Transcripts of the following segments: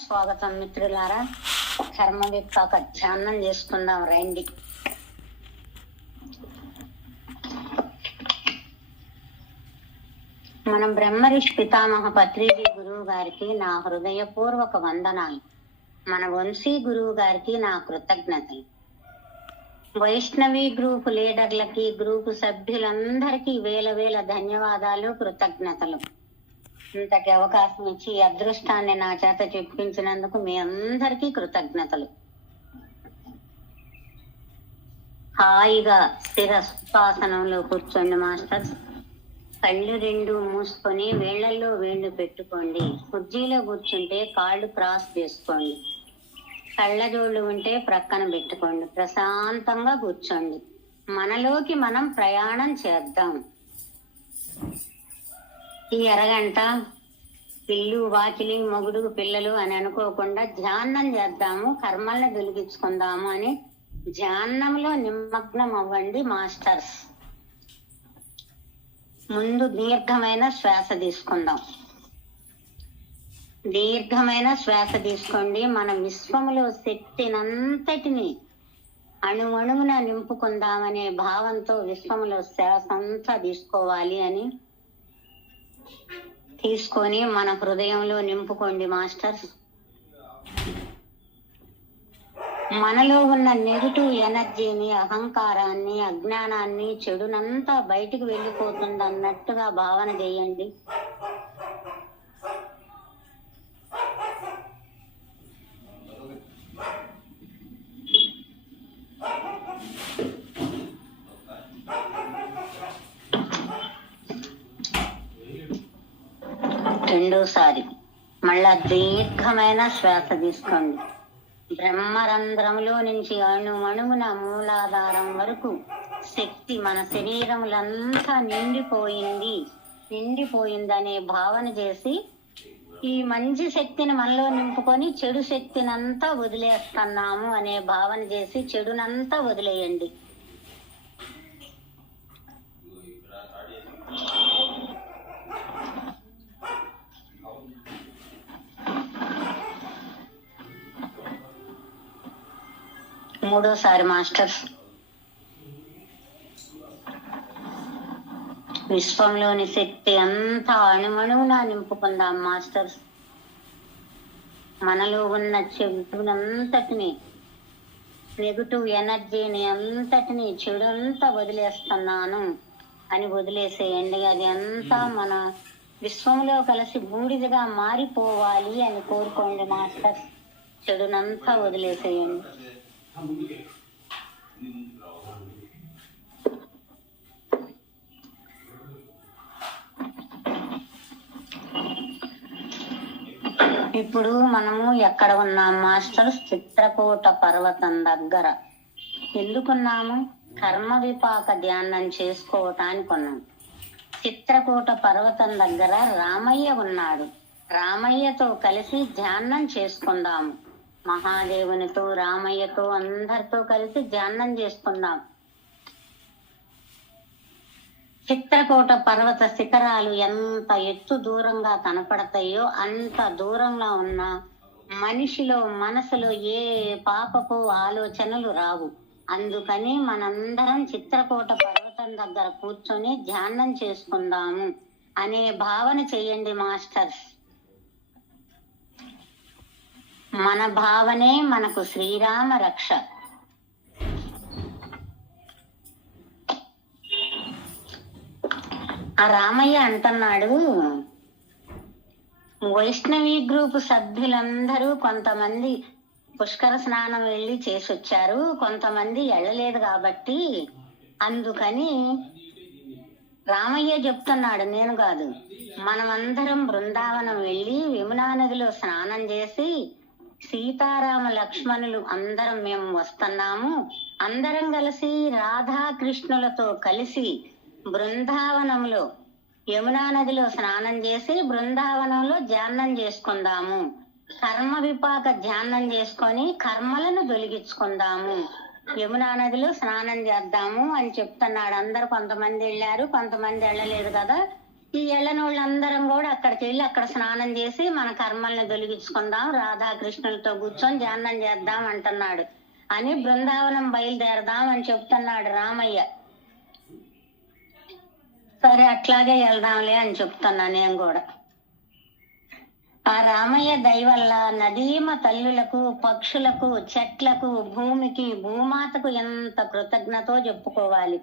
స్వాగతం మిత్రులారా. కర్మ విపాక ధ్యానం చేసుకుందాం రండి. మనం బ్రహ్మరిషి పితామహ పత్రిజీ గురువు గారికి నా హృదయపూర్వక వందనాలు. మన వంశీ గురువు గారికి నా కృతజ్ఞతలు. వైష్ణవి గ్రూప్ లీడర్లకి, గ్రూపు సభ్యులందరికీ వేల వేల ధన్యవాదాలు, కృతజ్ఞతలు. ఇంతటి అవకాశం ఇచ్చి ఈ అదృష్టాన్ని నా చేత చెప్పించినందుకు మీ అందరికీ కృతజ్ఞతలు. హాయిగా స్థిర సుఖాసనంలో కూర్చోండి మాస్టర్స్. కళ్ళు రెండు మూసుకొని వేళ్లలో వేళ్లు పెట్టుకోండి. కుర్చీలో కూర్చుంటే కాళ్ళు క్రాస్ చేసుకోండి. కళ్ళజోళ్ళు ఉంటే ప్రక్కన పెట్టుకోండి. ప్రశాంతంగా కూర్చోండి. మనలోకి మనం ప్రయాణం చేద్దాం. ఈ అరగంట పిల్లు వాకిలి మొగుడు పిల్లలు అని అనుకోకుండా ధ్యానం చేద్దాము, కర్మల్ని వెలిగించుకుందాము అని ధ్యానంలో నిమగ్నం అవ్వండి మాస్టర్స్. ముందు దీర్ఘమైన శ్వాస తీసుకుందాం. దీర్ఘమైన శ్వాస తీసుకోండి. మన విశ్వములో శక్తినంతటిని అణువణువున నింపుకుందామనే భావంతో విశ్వములో శ్వాస అంతా తీసుకోవాలి అని తీసుకొని మన హృదయంలో నింపుకోండి మాస్టర్స్. మనలో ఉన్న నెగిటివ్ ఎనర్జీని, అహంకారాన్ని, అజ్ఞానాన్ని, చెడునంతా బయటికి వెళ్ళిపోతుంది అన్నట్టుగా భావన చేయండి. రెండోసారి మళ్ళా దీర్ఘమైన శ్వాస తీసుకోండి. బ్రహ్మరంధ్రంలో నుంచి అణువణువున మూలాధారం వరకు శక్తి మన శరీరములంతా నిండిపోయిందనే భావన చేసి ఈ మంచి శక్తిని మనలో నింపుకొని చెడు శక్తినంతా వదిలేస్తున్నాము అనే భావన చేసి చెడునంతా వదిలేయండి. మూడోసారి మాస్టర్స్, విశ్వంలోని శక్తి అంతా అణువణువునా నింపుకుందాం మాస్టర్స్. మనలో ఉన్న చెడునంతటిని, నెగిటివ్ ఎనర్జీని అంతటిని, చెడు అంతా వదిలేస్తున్నాను అని వదిలేసేయండి. అది అంతా మన విశ్వంలో కలిసి బూడిదగా మారిపోవాలి అని కోరుకోండి మాస్టర్స్. చెడునంతా వదిలేసేయండి. ఇప్పుడు మనము ఎక్కడ ఉన్నాం మాస్టర్స్? చిత్రకూట పర్వతం దగ్గర. ఎందుకున్నాము? కర్మ విపాక ధ్యానం చేసుకోవటానికి ఉన్నాం. చిత్రకూట పర్వతం దగ్గర రామయ్య ఉన్నాడు. రామయ్యతో కలిసి ధ్యానం చేసుకుందాము. మహాదేవునితో, రామయ్యతో, అందరితో కలిసి ధ్యానం చేసుకుందాం. చిత్రకూట పర్వత శిఖరాలు ఎంత ఎత్తు దూరంగా కనపడతాయో అంత దూరంలో ఉన్న మనిషిలో, మనసులో ఏ పాపపు ఆలోచనలు రావు. అందుకని మనందరం చిత్రకూట పర్వతం దగ్గర కూర్చొని ధ్యానం చేసుకుందాము అనే భావన చెయ్యండి మాస్టర్స్. మన భావనే మనకు శ్రీరామ రక్ష. ఆ రామయ్య అంటున్నాడు, వైష్ణవి గ్రూప్ సభ్యులందరూ కొంతమంది పుష్కర స్నానం వెళ్ళి చేసొచ్చారు, కొంతమంది వెళ్ళలేదు కాబట్టి అందుకని రామయ్య చెప్తున్నాడు, నేను కాదు, మనమందరం బృందావనం వెళ్ళి యమునా నదిలో స్నానం చేసి సీతారామ లక్ష్మణులు అందరం మేము వస్తున్నాము. అందరం కలిసి రాధాకృష్ణులతో కలిసి బృందావనంలో యమునా నదిలో స్నానం చేసి బృందావనంలో ధ్యానం చేసుకుందాము. కర్మ విపాక ధ్యానం చేసుకొని కర్మలను తొలగించుకుందాము. యమునా నదిలో స్నానం చేద్దాము అని చెప్తున్నాడు. అందరు కొంతమంది వెళ్ళారు, కొంతమంది వెళ్ళలేదు కదా. ఈ ఎళ్ళనోళ్ళందరం కూడా అక్కడికి వెళ్ళి అక్కడ స్నానం చేసి మన కర్మల్ని తొలగించుకుందాం, రాధాకృష్ణులతో కూర్చొని ధ్యానం చేద్దాం అంటున్నాడు అని బృందావనం బయలుదేరదాం అని చెప్తున్నాడు రామయ్య. సరే అట్లాగే వెళ్దాంలే అని చెప్తున్నా నేను కూడా. ఆ రామయ్య దయ వల్ల నదీమ తల్లులకు, పక్షులకు, చెట్లకు, భూమికి, భూమాతకు ఎంత కృతజ్ఞతో చెప్పుకోవాలి.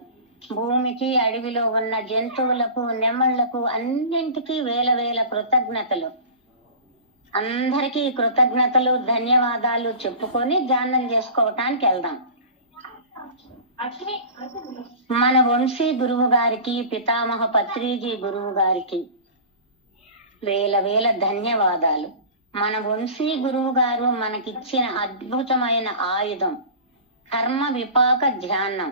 భూమికి, అడవిలో ఉన్న జంతువులకు, నెమళ్లకు అన్నింటికీ వేల వేల కృతజ్ఞతలు. అందరికీ కృతజ్ఞతలు, ధన్యవాదాలు చెప్పుకొని ధ్యానం చేసుకోవటానికి వెళ్దాం. మన వంశీ గురువు గారికి, పితామహ పత్రిజీ గురువు గారికి వేల వేల ధన్యవాదాలు. మన వంశీ గురువు గారు మనకిచ్చిన అద్భుతమైన ఆయుధం కర్మ విపాక ధ్యానం.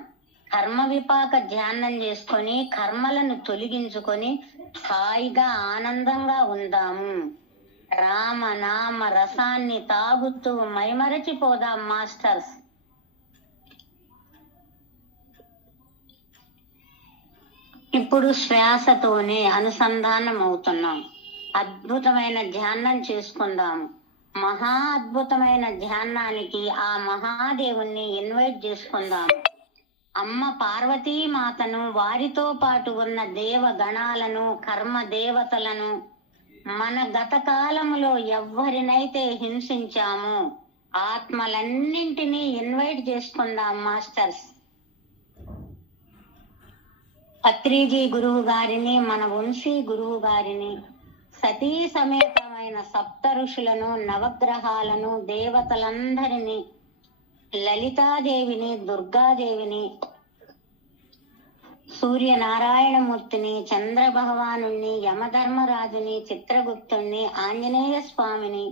కర్మ విపాక ధ్యానం చేసుకొని కర్మలను తొలగించుకొని హాయిగా ఆనందంగా ఉందాము. రామనామ రసాన్ని తాగుతూ మైమరచిపోదాం మాస్టర్స్. ఇప్పుడు శ్వాసతోనే అనుసంధానం అవుతున్నాం. అద్భుతమైన ధ్యానం చేసుకుందాము. మహా అద్భుతమైన ధ్యానానికి ఆ మహాదేవుణ్ణి ఇన్వైట్ చేసుకుందాము. అమ్మ పార్వతీ మాతను, వారితో పాటు ఉన్న దేవగణాలను, కర్మ దేవతలను, మన గత కాలములో ఎవ్వరినైతే హింసించామో ఆత్మలన్నింటినీ ఇన్వైట్ చేసుకుందాం మాస్టర్స్. పత్రిజీ గురువు గారిని, మన వంశీ గురువు గారిని, సతీ సమేతమైన సప్త ఋషులను, నవగ్రహాలను, దేవతలందరినీ, లలితాదేవిని, దుర్గాదేవిని, సూర్యనారాయణమూర్తిని, చంద్ర భగవాను, యమధర్మరాజుని, చిత్రగుప్తుణ్ణి, ఆంజనేయ స్వామిని,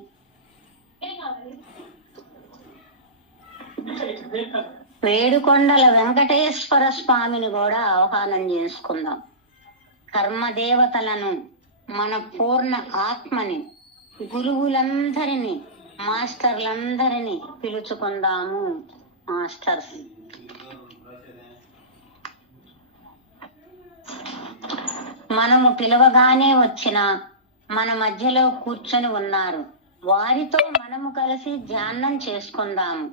వేడుకొండల వెంకటేశ్వర స్వామిని కూడా ఆహ్వానం చేసుకుందాం. కర్మదేవతలను, మన పూర్ణ ఆత్మని, గురువులందరినీ, మాస్టర్లందరినీ పిలుచుకుందాము మాస్టర్స్. మనము పిలవగానే వచ్చిన మన మధ్యలో కూర్చొని ఉన్నారు. వారితో మనము కలిసి ధ్యానం చేసుకుందాము.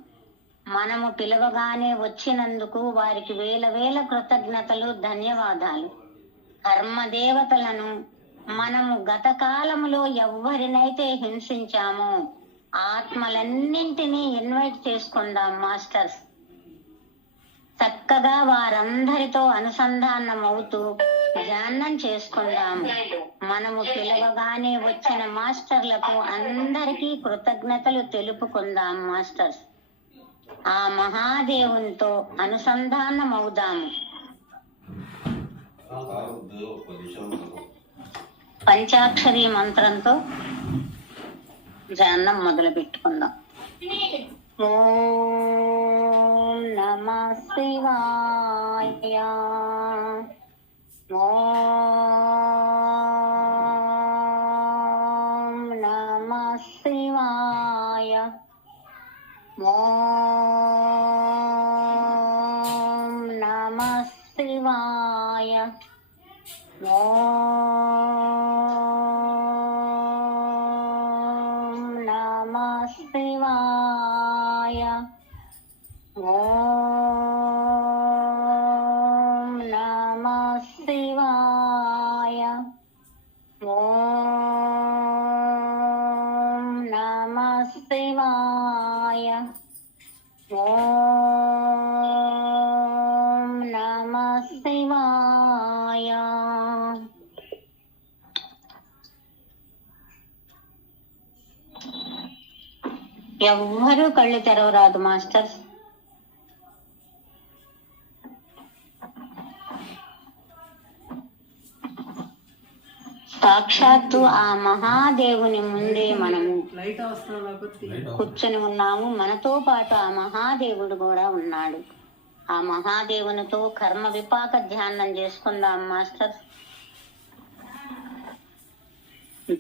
మనము పిలవగానే వచ్చినందుకు వారికి వేల వేల కృతజ్ఞతలు, ధన్యవాదాలు. కర్మదేవతలను, మనము గత కాలములో ఎవ్వరినైతే హింసించామో ఆత్మలన్నింటినీ ఇన్వైట్ చేసుకుందాం మాస్టర్స్. చక్కగా వారందరితో అనుసంధానం అవుతూ ధ్యానం చేసుకుందాము. మనము పిలవగానే వచ్చిన మాస్టర్లకు అందరికీ కృతజ్ఞతలు తెలుపుకుందాం మాస్టర్స్. ఆ మహాదేవునితో అనుసంధానం అవుదాము. పంచాక్షరి మంత్రంతో ధ్యానం మొదలు పెట్టుకుందాం. ఓం నమః శివాయ. ఓం నమః శివాయ. ఓం నమః శివాయ. ఓం నమః శివాయ. ఓం నమః శివాయ. ఓం నమః శివాయ. ఓం నమః శివాయ. ఎవ్వరూ కళ్ళు తెరవరాదు మాస్టర్స్. సాక్షాత్తు ఆ మహాదేవుని ముందే మనము కూర్చొని ఉన్నాము. మనతో పాటు ఆ మహాదేవుడు కూడా ఉన్నాడు. ఆ మహాదేవునితో కర్మ విపాక ధ్యానం చేసుకుందాం మాస్టర్స్.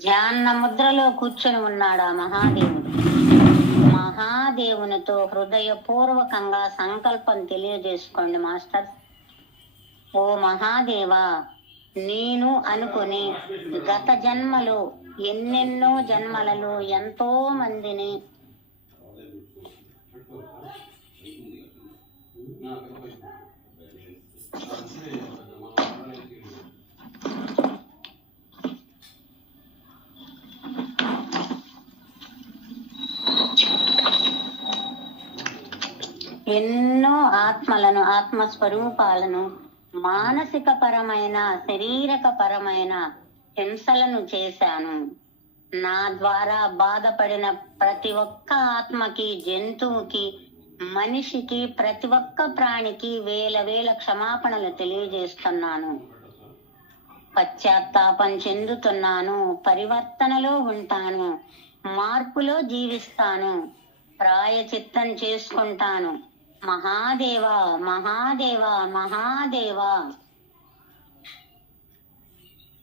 ధ్యాన ముద్రలో కూర్చొని ఉన్నాడు ఆ మహాదేవుడు. మహాదేవునితో హృదయపూర్వకంగా సంకల్పం తెలియజేసుకోండి మాస్టర్స్. ఓ మహాదేవా, నేను అనుకుని గత జన్మలో ఎన్నెన్నో జన్మలలో ఎంతో మందిని ఎన్నో ఆత్మలను, ఆత్మస్వరూపాలను మానసిక పరమైన, శారీరక పరమైన హింసలను చేశాను. నా ద్వారా బాధపడిన ప్రతి ఒక్క ఆత్మకి, జంతువుకి, మనిషికి, ప్రతి ఒక్క ప్రాణికి వేల వేల క్షమాపణలు తెలియజేస్తున్నాను. పశ్చాత్తాపం చెందుతున్నాను. పరివర్తనలో ఉంటాను. మార్పులో జీవిస్తాను. ప్రాయచిత్తం చేసుకుంటాను. మహాదేవా, మహాదేవా, మహాదేవా.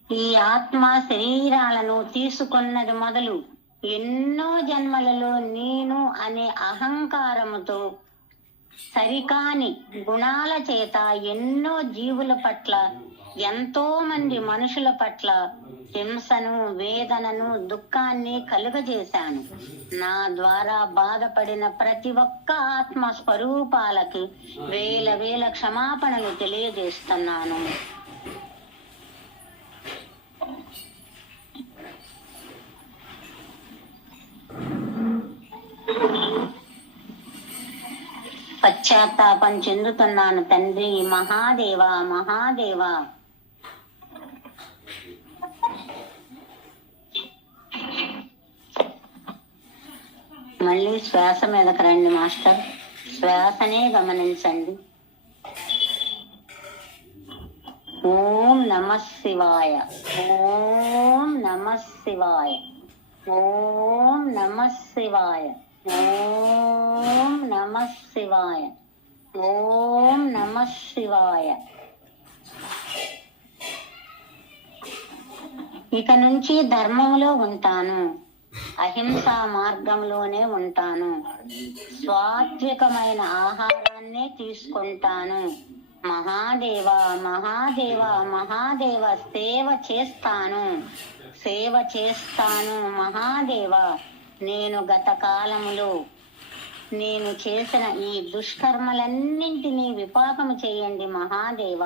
ఈ ఆత్మ శరీరాలను తీసుకున్నది మొదలు ఎన్నో జన్మలలో నేను అనే అహంకారముతో సరికాని గుణాల చేత ఎన్నో జీవుల పట్ల, ఎంతో మంది మనుషుల పట్ల హింసను, వేదనను, దుఃఖాన్ని కలుగజేశాను. నా ద్వారా బాధపడిన ప్రతి ఒక్క ఆత్మ స్వరూపాలకి వేల వేల క్షమాపణలు తెలియజేస్తున్నాను. పశ్చాత్తాపం చెందుతున్నాను తండ్రి. మహాదేవా, మహాదేవా. మళ్ళీ శ్వాస మీదకి రండి మాస్టర్. శ్వాసనే గమనించండి. ఓం నమ శివాయ, ఓం నమ శివాయ, ఓం నమ శివాయ, ఓం నమ శివాయ, ఓం నమ శివాయ. ఇక నుంచి ధర్మంలో ఉంటాను. అహింసా మార్గంలోనే ఉంటాను. సాత్వికమైన ఆహారాన్నే తీసుకుంటాను. మహాదేవ, మహాదేవ, మహాదేవ. సేవ చేస్తాను, సేవ చేస్తాను. మహాదేవ, నేను గత కాలములో నేను చేసిన ఈ దుష్కర్మలన్నింటినీ విపాకము చేయండి మహాదేవ.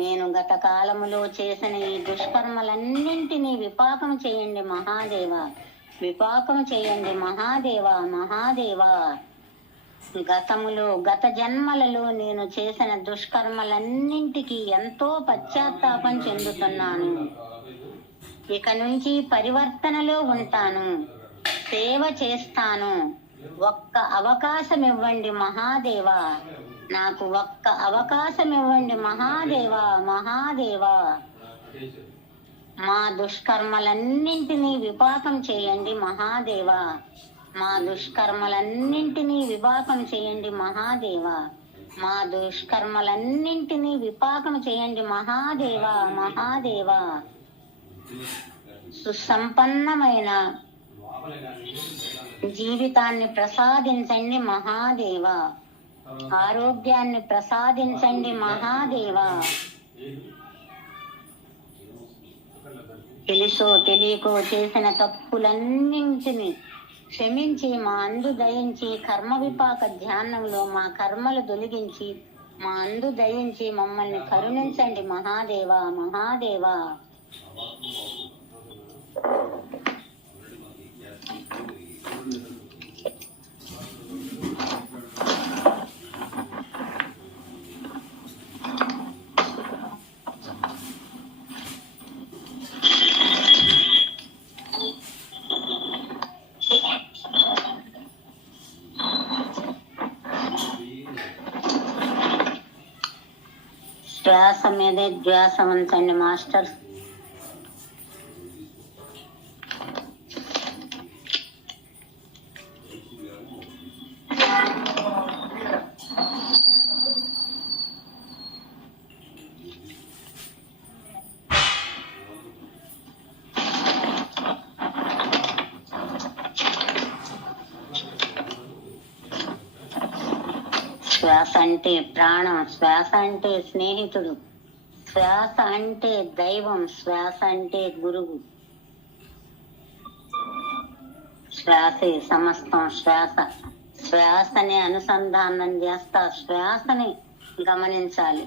నేను గత కాలములో చేసిన ఈ దుష్కర్మలన్నింటినీ విపాకము చేయండి మహాదేవ. విపాకం చేయండి మహాదేవ, మహాదేవ. గతములో, గత జన్మలలో నేను చేసిన దుష్కర్మలన్నింటికి ఎంతో పశ్చాత్తాపం చెందుతున్నాను. ఇక నుంచి పరివర్తనలో ఉంటాను. సేవ చేస్తాను. ఒక్క అవకాశం ఇవ్వండి మహాదేవ. నాకు ఒక్క అవకాశం ఇవ్వండి మహాదేవ, మహాదేవ. మా దుష్కర్మలన్నింటినీ విపాకం చేయండి మహాదేవ. మా దుష్కర్మలన్నింటినీ విపాకం చేయండి మహాదేవ. మా దుష్కర్మలన్నింటినీ విపాకం చేయండి మహాదేవ, మహాదేవ. సుసంపన్నమైన జీవితాన్ని ప్రసాదించండి మహాదేవ. ఆరోగ్యాన్ని ప్రసాదించండి మహాదేవ. తెలుసో తెలియకో చేసిన తప్పులన్నింటినీ క్షమించి, మా అందు దయించి, కర్మ విపాక ధ్యానంలో మా కర్మలు తొలగించి, మా అందు దయించి మమ్మల్ని కరుణించండి మహాదేవ, మహాదేవ. శ్వాస మీదే ధ్యాస ఉంచండి మాస్టర్. శ్వాస అంటే ప్రాణం. శ్వాస అంటే స్నేహితుడు. శ్వాస అంటే దైవం, శ్వాస అంటే గురువు. శ్వాసే సమస్తం. శ్వాసని అనుసంధానం చేస్తా శ్వాసని గమనించాలి.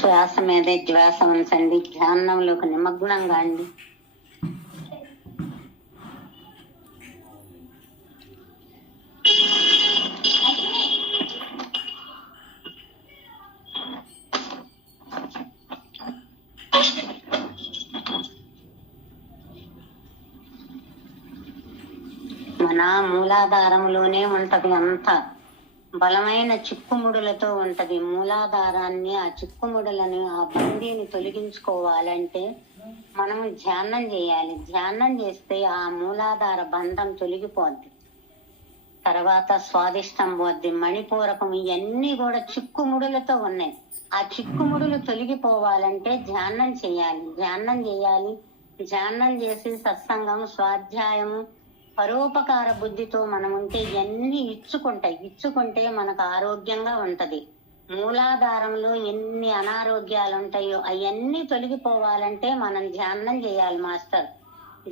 శ్వాస మీదే ధ్యాస ఉంచండి. ధ్యానంలోకి నిమగ్నంగా అండి. మన మూలాధారంలోనే ఉంటది అంతా. బలమైన చిక్కుముడులతో ఉంటది మూలాధారాన్ని. ఆ చిక్కుముడులను, ఆ బందీని తొలగించుకోవాలంటే మనం ధ్యానం చేయాలి. ధ్యానం చేస్తే ఆ మూలాధార బంధం తొలగిపోద్ది. తర్వాత స్వాదిష్టం పోద్ది, మణిపూరకం, ఇవన్నీ కూడా చిక్కుముడులతో ఉన్నాయి. ఆ చిక్కుముడులు తొలగిపోవాలంటే ధ్యానం చేయాలి. ధ్యానం చేసి సత్సంగం, స్వాధ్యాయము, పరోపకార బుద్ధితో మనం ఉంటే ఇవన్నీ ఇచ్చుకుంటే మనకు ఆరోగ్యంగా ఉంటది. మూలాధారంలో ఎన్ని అనారోగ్యాలు ఉంటాయో అవన్నీ తొలగిపోవాలంటే మనం ధ్యానం చేయాలి మాస్టర్.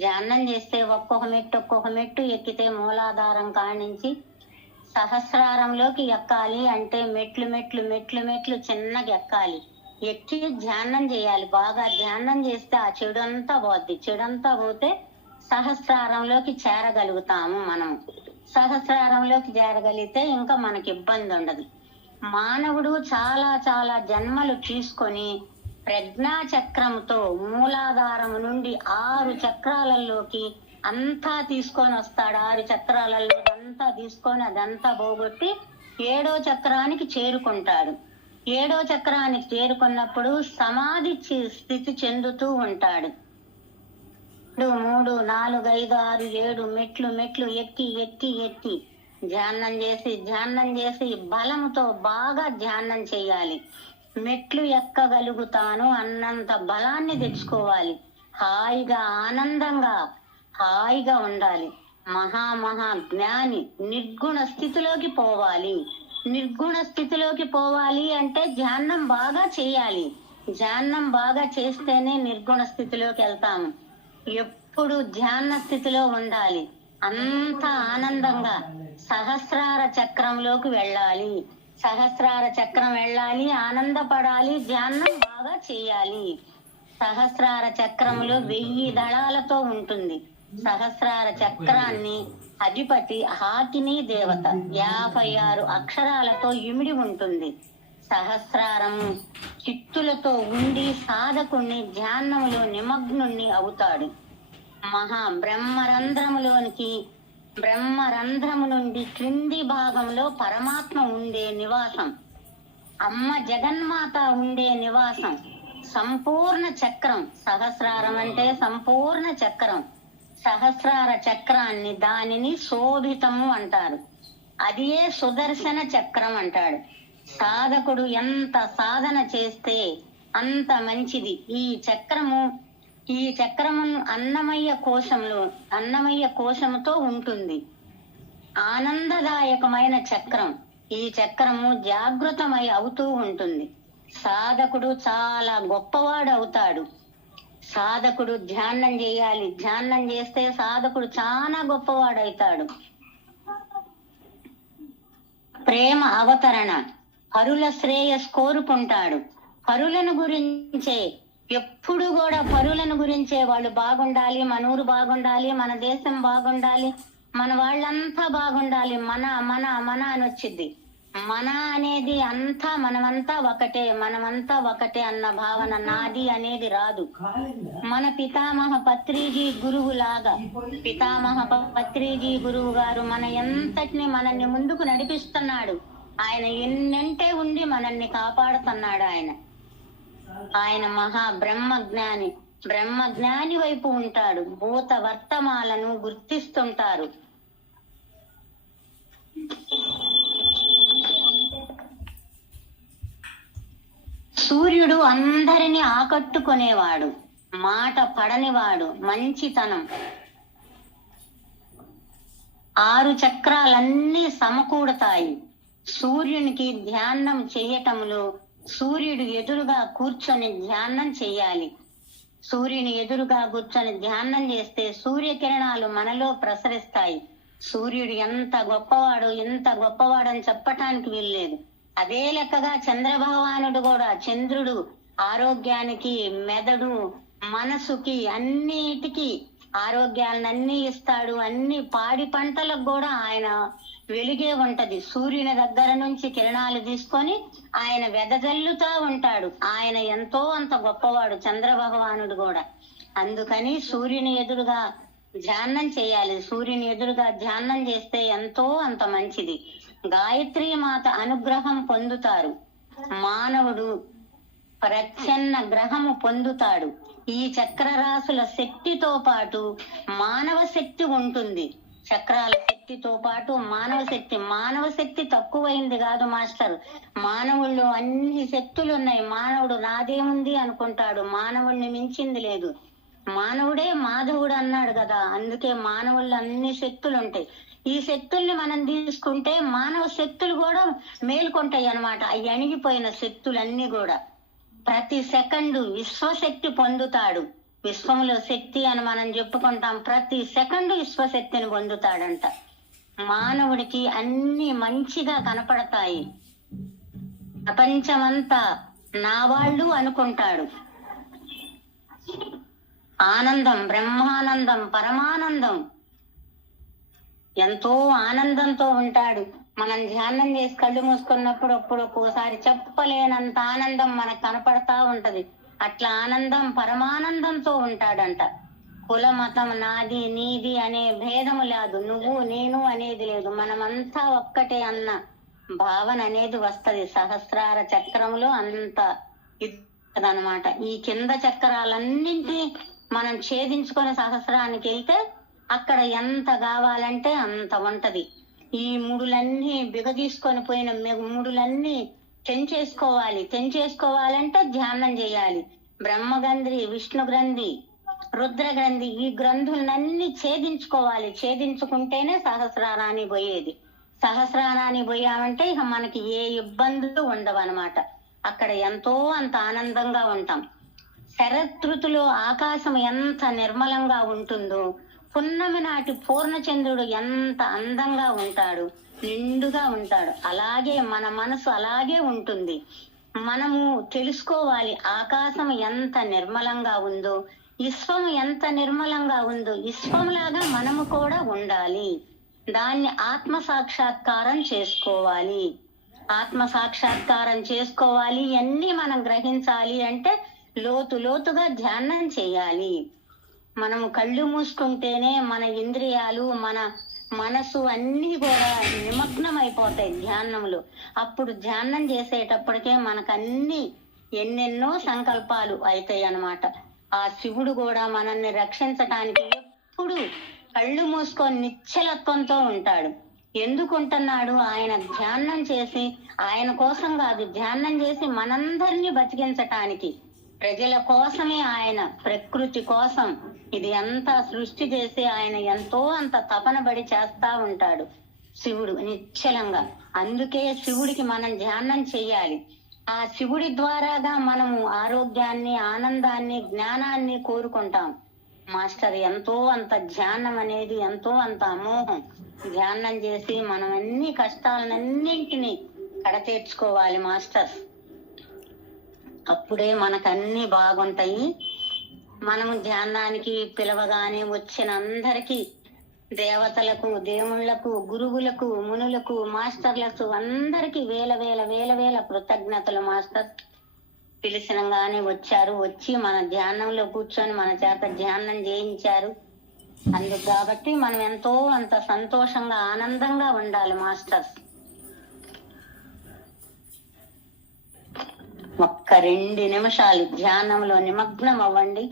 ధ్యానం చేస్తే ఒక్కొక్క మెట్టు ఎక్కితే మూలాధారం కానించి సహస్రారంలోకి ఎక్కాలి అంటే మెట్లు చిన్నగా ఎక్కాలి. ఎక్కి ధ్యానం చేయాలి. బాగా ధ్యానం చేస్తే ఆ చెడంతా పోద్ది. చెడంతా పోతే సహస్రారంలోకి చేరగలుగుతాము. మనం సహస్రారంలోకి చేరగలిగితే ఇంకా మనకి ఇబ్బంది ఉండదు. మానవుడు చాలా జన్మలు తీసుకొని ప్రజ్ఞా చక్రంతో మూలాధారము నుండి 6 చక్రాలలోకి అంతా తీసుకొని వస్తాడు. 6 చక్రాలలో అంతా తీసుకొని అదంతా పోగొట్టి 7వ చక్రానికి చేరుకుంటాడు. 7వ చక్రానికి చేరుకున్నప్పుడు సమాధి స్థితి చెందుతూ ఉంటాడు. 2, 3, 4, 5, 6, 7 మెట్లు ఎక్కి ధ్యానం చేసి బలముతో బాగా ధ్యానం చేయాలి. మెట్లు ఎక్కగలుగుతాను అన్నంత బలాన్ని తెచ్చుకోవాలి. హాయిగా హాయిగా ఉండాలి. మహా జ్ఞాని నిర్గుణ స్థితిలోకి పోవాలి అంటే ధ్యానం బాగా చేయాలి. ధ్యానం బాగా చేస్తేనే నిర్గుణ స్థితిలోకి వెళ్తాము. ఎప్పుడు ధ్యాన స్థితిలో ఉండాలి. అంత ఆనందంగా సహస్రార చక్రంలోకి వెళ్ళాలి. ఆనందపడాలి. ధ్యానం బాగా చేయాలి. సహస్రార చక్రంలో 1000 దళాలతో ఉంటుంది. సహస్రార చక్రాన్ని అధిపతి హాకిని దేవత 56 అక్షరాలతో ఇమిడి ఉంటుంది. సహస్రారము చిత్తులతో ఉండి సాధకుణ్ణి ధ్యానములో నిమగ్నుణ్ణి అవుతాడు. బ్రహ్మరంధ్రము నుండి క్రింది భాగంలో పరమాత్మ ఉండే నివాసం, అమ్మ జగన్మాత ఉండే నివాసం, సంపూర్ణ చక్రం. సహస్రారం అంటే సంపూర్ణ చక్రం. సహస్రార చక్రాన్ని దానిని శోభితము అంటారు. అదియే సుదర్శన చక్రం అంటాడు. సాధకుడు ఎంత సాధన చేస్తే అంత మంచిది. ఈ చక్రము అన్నమయ్య కోశముతో ఉంటుంది. ఆనందదాయకమైన చక్రం. ఈ చక్రము జాగృతమై అవుతూ ఉంటుంది. సాధకుడు చాలా గొప్పవాడు అవుతాడు. సాధకుడు ధ్యానం చేయాలి. ధ్యానం చేస్తే సాధకుడు చాలా గొప్పవాడవుతాడు. ప్రేమ అవతరణ. పరుల శ్రేయస్ కోరుకుంటాడు. పరులను గురించే ఎప్పుడు కూడా పరులను గురించే వాళ్ళు బాగుండాలి, మన ఊరు బాగుండాలి, మన దేశం బాగుండాలి, మన వాళ్ళంతా బాగుండాలి. మన అని వచ్చింది. మన అనేది అంతా మనమంతా ఒకటే అన్న భావన నాది అనేది రాదు. మన పితామహ పత్రిజీ గురువు లాగా పితామహ పత్రిజీ గురువు గారు మన ఎంతటిని మనల్ని ముందుకు నడిపిస్తున్నాడు. ఆయన ఎన్నంటే ఉండి మనల్ని కాపాడుతున్నాడు. ఆయన ఆయన మహా బ్రహ్మజ్ఞాని. బ్రహ్మజ్ఞాని వైపు ఉంటాడు. భూత వర్తమాలను గుర్తిస్తుంటారు. సూర్యుడు అందరిని ఆకట్టుకునేవాడు, మాట పడనివాడు, మంచితనం. 6 చక్రాలన్నీ సమకూడతాయి. సూర్యునికి ధ్యానం చేయటంలో సూర్యుడు ఎదురుగా కూర్చొని ధ్యానం చెయ్యాలి. సూర్యుని ఎదురుగా కూర్చొని ధ్యానం చేస్తే సూర్యకిరణాలు మనలో ప్రసరిస్తాయి. సూర్యుడు ఎంత గొప్పవాడు, ఎంత గొప్పవాడని చెప్పటానికి వీల్లేదు. అదే లెక్కగా చంద్రభగవానుడు కూడా, చంద్రుడు ఆరోగ్యానికి, మెదడు, మనసుకి, అన్నిటికీ ఆరోగ్యాలన్నీ ఇస్తాడు. అన్ని పాడి పంటలకు కూడా ఆయన వెలుగే ఉంటది. సూర్యుని దగ్గర నుంచి కిరణాలు తీసుకొని ఆయన వెదజల్లుతా ఉంటాడు. ఆయన ఎంతో అంత గొప్పవాడు చంద్రభగవానుడు కూడా. అందుకని సూర్యుని ఎదురుగా ధ్యానం చేయాలి. సూర్యుని ఎదురుగా ధ్యానం చేస్తే ఎంతో అంత మంచిది. గాయత్రీ మాత అనుగ్రహం పొందుతారు. మానవుడు ప్రచ్ఛన్న గ్రహము పొందుతాడు. ఈ చక్రరాశుల శక్తితో పాటు మానవ శక్తి ఉంటుంది. చక్రాల శక్తితో పాటు మానవ శక్తి తక్కువైంది కాదు మాస్టర్. మానవుల్లో అన్ని శక్తులు ఉన్నాయి. మానవుడు నాదేముంది అనుకుంటాడు. మానవుడిని మించింది లేదు. మానవుడే మాధవుడు అన్నాడు కదా. అందుకే మానవుల్లో అన్ని శక్తులు ఉంటాయి. ఈ శక్తుల్ని మనం తీసుకుంటే మానవ శక్తులు కూడా మేల్కొంటాయి అన్నమాట. అవి అణిగిపోయిన శక్తులన్నీ కూడా. ప్రతి సెకండు విశ్వశక్తి పొందుతాడు. విశ్వములో శక్తి అని మనం చెప్పుకుంటాం. ప్రతి సెకండు విశ్వశక్తిని పొందుతాడంట. మానవుడికి అన్ని మంచిగా కనపడతాయి. ప్రపంచమంతా నా వాళ్ళు అనుకుంటాడు. ఆనందం, బ్రహ్మానందం, పరమానందం, ఎంతో ఆనందంతో ఉంటాడు. మనం ధ్యానం చేసి కళ్ళు మూసుకున్నప్పుడు ఒక్కోసారి చెప్పలేనంత ఆనందం మనకు కనపడతా ఉంటది. అట్లా ఆనందం, పరమానందంతో ఉంటాడంట. కుల మతం నాది నీది అనే భేదము లేదు. నువ్వు నేను అనేది లేదు. మనమంతా ఒక్కటే అన్న భావన అనేది వస్తది. సహస్రార చక్రములో అంత ఇదనమాట. ఈ కింద చక్రాలన్నింటి మనం ఛేదించుకొని సహస్రానికి వెళ్తే అక్కడ ఎంత కావాలంటే అంత ఉంటది. ఈ ముడులన్నీ బిగదీసుకొని పోయిన ముడులన్నీ తెంచేసుకోవాలంటే ధ్యానం చేయాలి. బ్రహ్మగ్రంథి, విష్ణు గ్రంథి, రుద్ర గ్రంథి, ఈ గ్రంథులన్నీ ఛేదించుకోవాలి. ఛేదించుకుంటేనే సహస్రారాన్ని పోయేది. సహస్రారాన్ని పోయామంటే ఇక మనకి ఏ ఇబ్బందులు ఉండవన్నమాట. అక్కడ ఎంతో అంత ఆనందంగా ఉంటాం. శరతృతులో ఆకాశం ఎంత నిర్మలంగా ఉంటుందో, పున్నమి నాటి పూర్ణచంద్రుడు ఎంత అందంగా ఉంటాడు, నిండుగా ఉంటాడు. అలాగే మన మనసు అలాగే ఉంటుంది. మనము తెలుసుకోవాలి ఆకాశం ఎంత నిర్మలంగా ఉందో, విశ్వం ఎంత నిర్మలంగా ఉందో, విశ్వంలాగా మనము కూడా ఉండాలి. దాన్ని ఆత్మ సాక్షాత్కారం చేసుకోవాలి. ఆత్మ సాక్షాత్కారం చేసుకోవాలి. ఇవన్నీ మనం గ్రహించాలి అంటే లోతుగా ధ్యానం చేయాలి. మనము కళ్ళు మూసుకుంటేనే మన ఇంద్రియాలు, మన మనసు అన్ని కూడా నిమగ్నం అయిపోతాయి ధ్యానంలో. అప్పుడు ధ్యానం చేసేటప్పటికే మనకు అన్ని ఎన్నెన్నో సంకల్పాలు అవుతాయి అన్నమాట. ఆ శివుడు కూడా మనల్ని రక్షించటానికి ఎప్పుడు కళ్ళు మూసుకొని నిశ్చలత్వంతో ఉంటాడు. ఎందుకుంటున్నాడు? ఆయన ధ్యానం చేసి, ఆయన కోసం కాదు, ధ్యానం చేసి మనందరినీ బతికించటానికి, ప్రజల కోసమే ఆయన, ప్రకృతి కోసం ఇది అంతా సృష్టి చేసి ఆయన ఎంతో అంత తపన బడి చేస్తా ఉంటాడు శివుడు నిశ్చలంగా. అందుకే శివుడికి మనం ధ్యానం చెయ్యాలి. ఆ శివుడి ద్వారాగా మనము ఆరోగ్యాన్ని, ఆనందాన్ని, జ్ఞానాన్ని కోరుకుంటాం మాస్టర్. ఎంతో అంత ధ్యానం అనేది ఎంతో అంత అమోఘం. ధ్యానం చేసి మనం అన్ని కష్టాలన్నింటినీ కడతీర్చుకోవాలి మాస్టర్. అప్పుడే మనకు అన్ని బాగుంటాయి. మనము ధ్యానానికి పిలవగానే వచ్చిన అందరికీ, దేవతలకు, దేవుళ్లకు, గురువులకు, మునులకు, మాస్టర్లకు అందరికీ వేల కృతజ్ఞతలు మాస్టర్. పిలిచినగానే వచ్చారు. వచ్చి మన ధ్యానంలో కూర్చొని మన చేత ధ్యానం చేయించారు. అందుకు కాబట్టి మనం ఎంతో అంత సంతోషంగా, ఆనందంగా ఉండాలి మాస్టర్స్. ఒక్క 2 నిమిషాలు ధ్యానంలో నిమగ్నం అవ్వండి.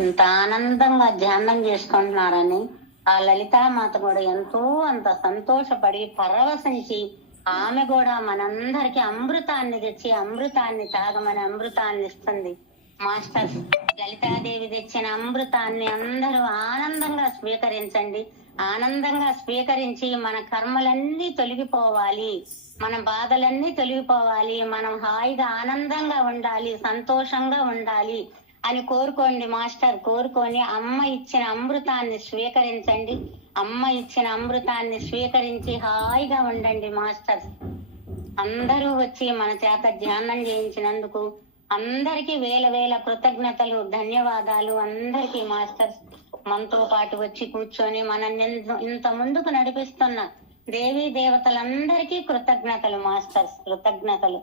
ఇంత ఆనందంగా ధ్యానం చేసుకుంటున్నారని ఆ లలితామాత కూడా ఎంతో అంత సంతోషపడి పరవశించి ఆమె కూడా మనందరికి అమృతాన్ని తెచ్చి అమృతాన్ని తాగమని అమృతాన్ని ఇస్తుంది. మాస్టర్స్ లలితాదేవి తెచ్చిన అమృతాన్ని అందరూ ఆనందంగా స్వీకరించండి. ఆనందంగా స్వీకరించి మన కర్మలన్నీ తొలగిపోవాలి, మన బాధలన్నీ తొలగిపోవాలి, మనం హాయిగా ఆనందంగా ఉండాలి, సంతోషంగా ఉండాలి అని కోరుకోండి మాస్టర్. కోరుకొని అమ్మ ఇచ్చిన అమృతాన్ని స్వీకరించండి. అమ్మ ఇచ్చిన అమృతాన్ని స్వీకరించి హాయిగా ఉండండి మాస్టర్. అందరూ వచ్చి మన చేత ధ్యానం చేయించినందుకు అందరికీ వేల వేల కృతజ్ఞతలు, ధన్యవాదాలు అందరికీ మాస్టర్స్. మనతో పాటు వచ్చి కూర్చొని మనల్ని ఇంత ముందుకు నడిపిస్తున్న దేవీ దేవతలందరికీ కృతజ్ఞతలు మాస్టర్స్, కృతజ్ఞతలు.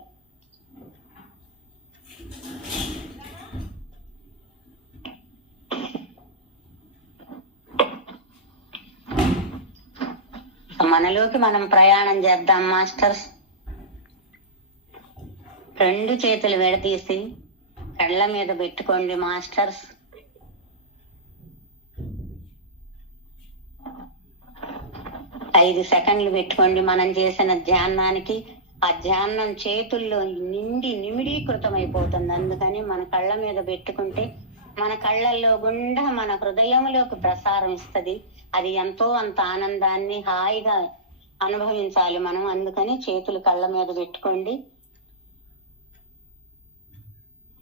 మనలోకి మనం ప్రయాణం చేద్దాం మాస్టర్స్. 2 చేతులు విడదీసి కళ్ళ మీద పెట్టుకోండి మాస్టర్స్. ఐదు సెకండ్లు పెట్టుకోండి. మనం చేసిన ధ్యానానికి ఆ ధ్యానం చేతుల్లో నిండి నిమిడీకృతం అయిపోతుంది. అందుకని మన కళ్ళ మీద పెట్టుకుంటే మన కళ్ళల్లో గుండా మన హృదయంలోకి ప్రసారం ఇస్తుంది. అది ఎంతో అంత ఆనందాన్ని హాయిగా అనుభవించాలి మనం. అందుకని చేతులు కళ్ళ మీద పెట్టుకోండి.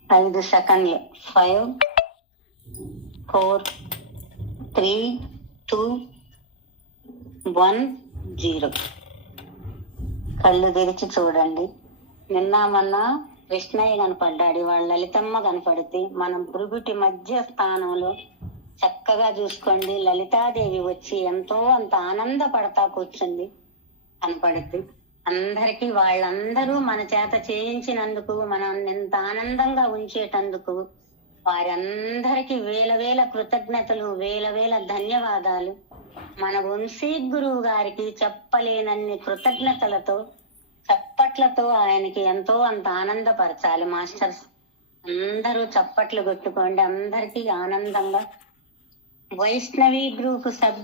5 సెకండ్లు. 5 4 3 2 1 0. కళ్ళు తెరిచి చూడండి. నిన్న మొన్న కృష్ణయ్య కనపడ్డాడు, వాళ్ళ లలితమ్మ కనపడుద్ది. మనం బురుగుటి మధ్య స్థానంలో చక్కగా చూసుకోండి. లలితాదేవి వచ్చి ఎంతో అంత ఆనందపడతా కూర్చుంది కనపడుద్ది. అందరికీ వాళ్ళందరూ మన చేత చేయించినందుకు, మనం ఎంత ఆనందంగా ఉంచేటందుకు వారందరికీ వేల వేల కృతజ్ఞతలు, వేల వేల ధన్యవాదాలు. మన వంశీ గురువు గారికి చెప్పలేనన్ని కృతజ్ఞతలతో చప్పట్లతో ఆయనకి ఎంతో అంత ఆనందపరచాలి మాస్టర్స్. అందరూ చప్పట్లు కొట్టుకోండి. అందరికీ ఆనందంగా వైష్ణవి గ్రూప్ సభ్యులు